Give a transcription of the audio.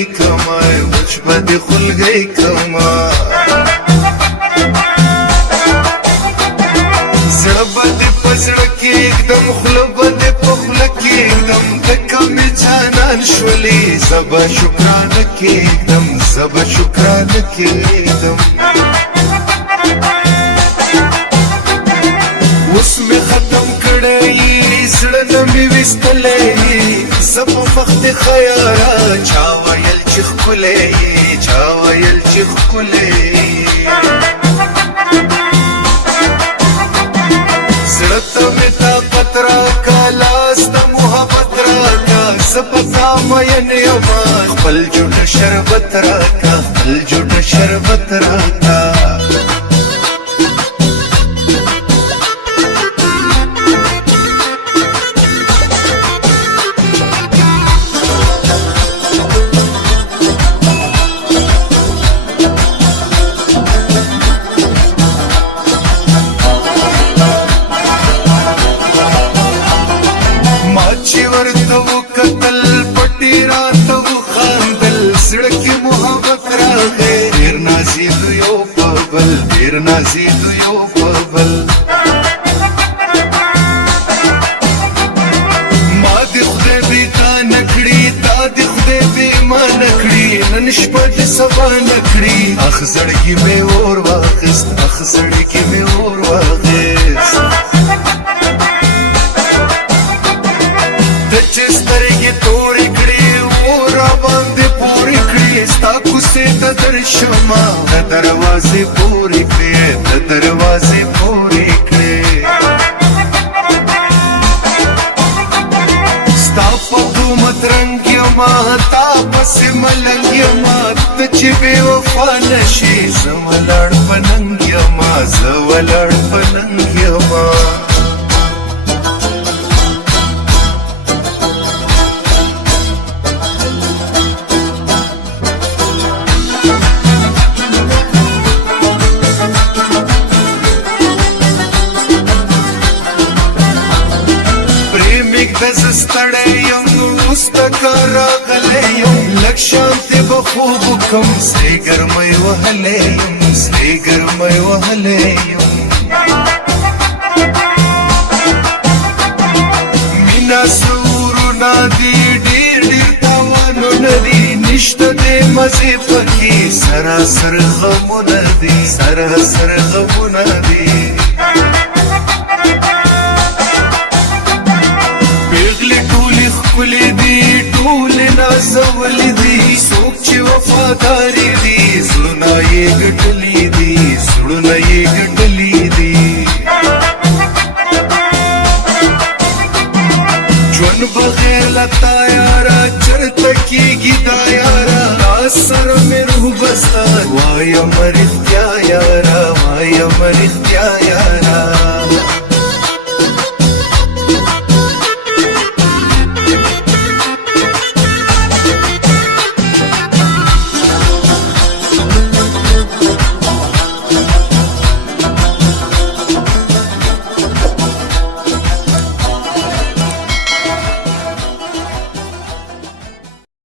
خلګي کما وچ بد خلګي کما زړه بد پزړه کې एकदम خله بد په خله کې एकदम تکه می جانان شولې زبا شکرانه کې एकदम زبا شکرانه کې एकदम اوس می ختم کړی زړه نه می وستلې زب وخت خیارا چا ویل چې خلې چا ویل چې خلې زړه ته می تا پترا کا لاس د محبت را کا زپتا مې یما خپل جوړ شربت را کا خپل جوړ شربت را کا چې ورته وکتل پټی راته وخاندل زړه کې محبت راغی ډېر نازید یو په بل ډېر نازید یو په بل ما دې خدای بې تا نه کړي تا دې خدای بې ما نه کړي نن شپه دې سبا نه کړي اخ زړګي مې اور واخیست اخ زړګي مې اور واخیست چې سترګې تورې کړې و را باندې پورې کړې ستا کوڅې ته درشمه د دروازې پورې کړې د دروازې پورې کړې ستا په دومت رنګ یما تا پسې ملنګ یما ته چې بې وفا نشي زه ولاړ په ننګ یما زه ولاړ په ننګ یما دز ستړی یم اوس د کار راغلی یم لږ شانتې به خوب وکړم سرې ګرمۍ وهلی یم سرې ګرمۍ وهلی یم مینه سرورونه دي ډېر ډېر تاوانونه دي نشته دې مزې پکې سراسر غمونه دي سراسر غمونه دي ټولې دي ټولې نازولې دي څوک چې وفادارې دي زړونه یې ګټلې دي زړونه یې ګټلې دي ژوند بغیر له تا یاره چرته کېږي دا یاره تا سره مې روح بسته وایم رښتیا یاره وایم رښتیا یاره